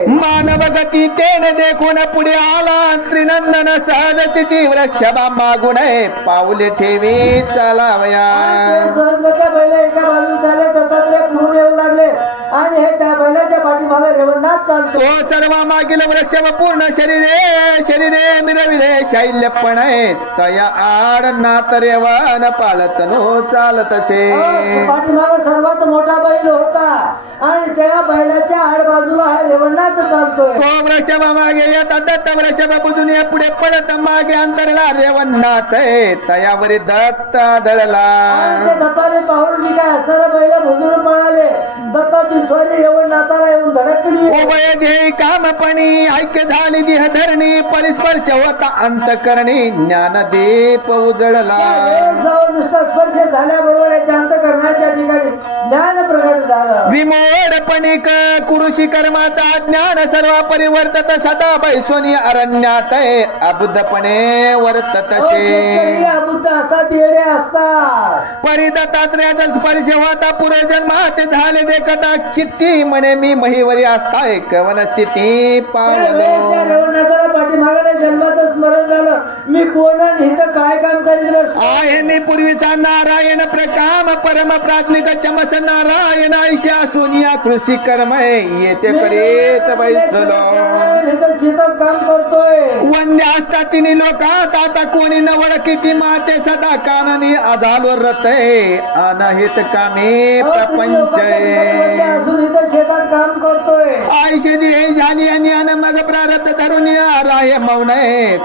मानव गती तेन देखून पुढे आला त्रिनंदन सहज तिथी वृक्षभा मागून पाऊले ठेवी चालावया. सहजगत्या बैल एका बाजून चालले दत्तात्रय पुढून येऊ लागले आणि हे त्या बैलाच्या पाठीमागे रेवणनाथ चालतो. तो सर्व मागील वृक्षभ पूर्ण शरीरे शरीरे मिरविले शैल्यपण तया आड नात रेवन पालतनो चालतसे. पाठीमागे सर्वात मोठा बैल होता आणि त्या बैलाच्या आड बाजूला हा रेवणनाथ चालतोय. तो वृषभ मागे येता दत्त वृषभ बुजून पुढे पडत मागे अंतरला रेवणनाथ तयावरी दत्त आढळला. दत्ताने पाहून जी काय सर्व बैल भुजून पळाले. दत्ताची स्वारी रेवणनाथाला येऊन धडकली. उभय ध्येय कामपणी ऐक्य झाली देह धरणी परिस्पर्श होता अंतकरणी ज्ञानदीप उजळला. नुसता स्पर्श झाल्याबरोबर याच्या अंतकरणाच्या ठिकाणी ज्ञान प्रगट झालं. विमोडपणी कुरुषी कर्माता ज्ञान सर्व परिवर्तत सदा बैसोनी अरण्यात अबुद्धपणे वर्ततसे. अबुद्ध असा येडे असतात. परिदत्तात्रयाचा स्पर्श होता पूर्वजन्मात झाले देखता चित्ती म्हणे मी महिवरी असताय कवन स्थिती पावलो. रेवणनाथाला पाठीमागे जन्माचं स्मरण झालं. मी कोण आणि इथं काय काम करीत आहे मी पूर्वीचा नारायण प्रकाम परम प्राथमिक चमस नारायण ऐशा सोनिया कृषी कर्म येते करीत बैसलो. शेतात काम करतोय. वंद्य असता तिने लोकात आता कोणी नवळ किती माते सदा काननी आझालो रते अनहित कामे प्रपंच. अजून इथं शेतात काम करतोय. आयुष्य दिहे झाली आणि अन मग प्रारब्ध धरून राहे मौन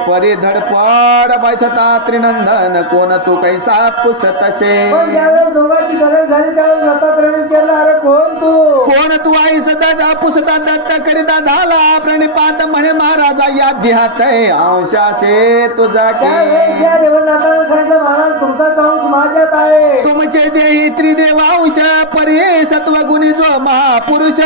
परी धडपड बैसता त्रिनंदन कोण तू कैसा पुसतसे. पण ज्यावेळेस दोघांची गरज झाली त्यावेळेस दत्तात्रयाने विचारलं अरे कोण तू आई सदा पुसता दत्त करिता झाला प्रणिपात म्हणे महाराजा या ध्यात अंशासे तुझा रेवणनाथाने सांगितलं महाराज तुमचा अंश माझ्यात आहे. तुमचे देही त्रिदेव अंश परी सत्वगुणी जो महापुरुष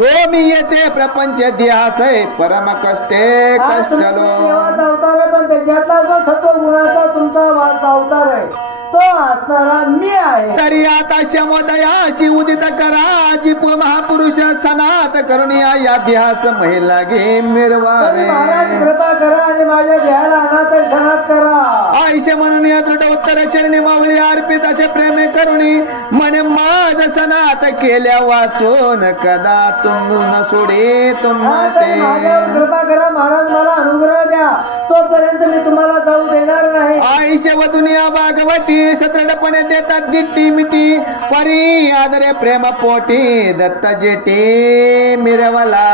तो मी येते प्रपंच ध्यास परम कष्टे कष्टलो. देवाचा अवतार आहे पण त्याच्यातला जो सत्व गुणाचा तुमचा अवतार आहे तो असणारा मी आहे. तरी आता शमोदयाशी उदित करा जी महापुरुष सनात करून या ध्यास महिला गे मिरवारे. महाराज कृपा करा आणि माझ्या ध्याला अनाथ सनात करा. आयुष्य म्हणून या दृढ उत्तर चरणी मावळी अर्पित असे प्रेमे करुणी म्हणे माझ सनात केल्या वाचून कदा तुम न सोडे माझ्यावर कृपा करा महाराज मला अनुग्रह द्या तोपर्यंत मी तुम्हाला जाऊ देणार नाही. आयुष्य व दुनिया भागवती सत्रडपणे देतात दिट्टी मिटी परी आदरे प्रेम पोटी दत्त जेटी मिरवला.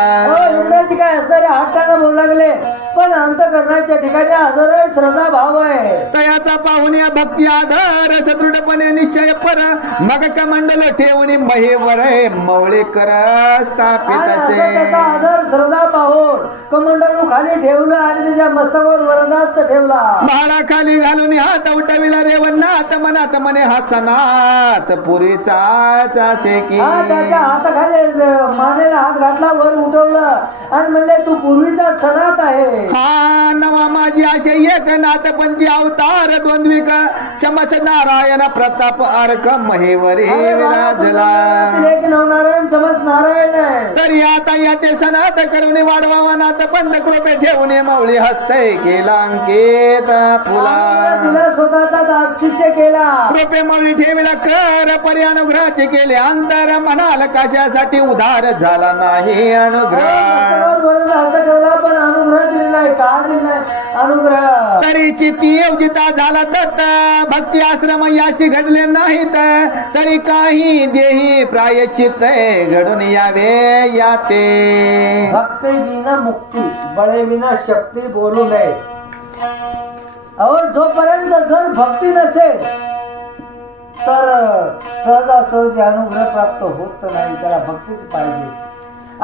इंग्रजी काय असणारे हाताने बोलू लागले पण अंतकरणाच्या ठिकाणी आदर आहे श्रद्धा भाव आहे. तयाचा पाहून या भक्ती आधार सदृढपणे निश्चय पर मग कमंडल ठेवणी महेवर मौळी कर स्थापित असे. त्याचा आदर श्रद्धा पाहून कमंडलू खाली ठेवलं आणि त्याच्या मस्तकावर वरदास्त ठेवला. भाडा खाली घालून हात उठविला रेवणनाथ मनात म्हणे हसनात पुरीचा शेकी. त्याच्या हाताखाली मानेला हात घातला वर उठवलं आणि म्हणले तू पूर्वीचा सनात आहे. हा नवा माझी असे एक नाथपंथी अवतार द्वंद्विक चमस नारायण प्रताप अर्क महेवरी विराजला. एक नवनारायण समज नारायण आहे. तरी आता याते सनात करून वाढवावा नाथ बंद कृपे ठेवून माऊली हस्तय केला अंकित फुला. तिला स्वतःचा दास शिष्य केला. कृपे माऊली ठेवला कर परी अनुग्रहाचे केले अंतर म्हणाल कशासाठी उधार झाला नाही अनुग्रह. ठेवला पण अनुग्रह दिलाय का दिलाय अनुग्रह. तरी चित्ती योजिता झाला दत्त भक्ती आश्रम याशी घडले नाहीत तरी काही देही प्रायचित घडून यावे याते. भक्ती विना मुक्ती बळे विना शक्ती बोलू नये. अहो जोपर्यंत जर भक्ती नसेल तर सहजासहजी अनुग्रह प्राप्त होत नाही. त्याला भक्तीच पाहिजे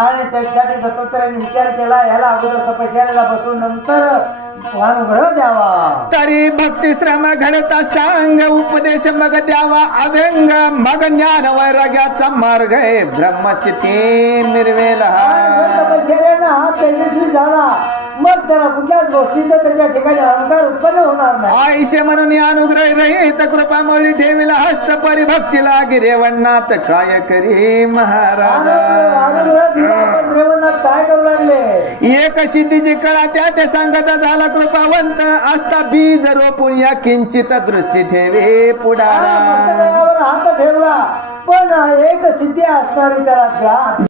आणि त्यासाठी दत्तात्रयाने विचार केला याला अगोदर तपस्याला बसून नंतर अनुग्रह द्यावा. तरी भक्ती श्रम घडता सांग उपदेश मग द्यावा अभंग मग ज्ञान वैराग्याचा मार्ग ब्रह्मस्थिती मिरवेल. तपस्याने हा तेजस्वी झाला मग मग त्याला कुठल्याच गोष्टीचा त्याच्या ठिकाणी अहंकार उत्पन्न होणार नाही. आईशे म्हणून अनुग्रह रहित कृपामौली ठेविला हस्त परिभक्तीला गिरेवन्नाथ काय करी महाराज. अनुग्रह दिला पण रेवणात काय करू लागले. एक सिद्धीची कळा त्या ते सांगत झाला कृपावंत असता बीज रोपून या किंचित दृष्टी ठेवे पुढारा. मस्तकावर हात ठेवला पण एक सिद्धी असणारी त्याला द्या.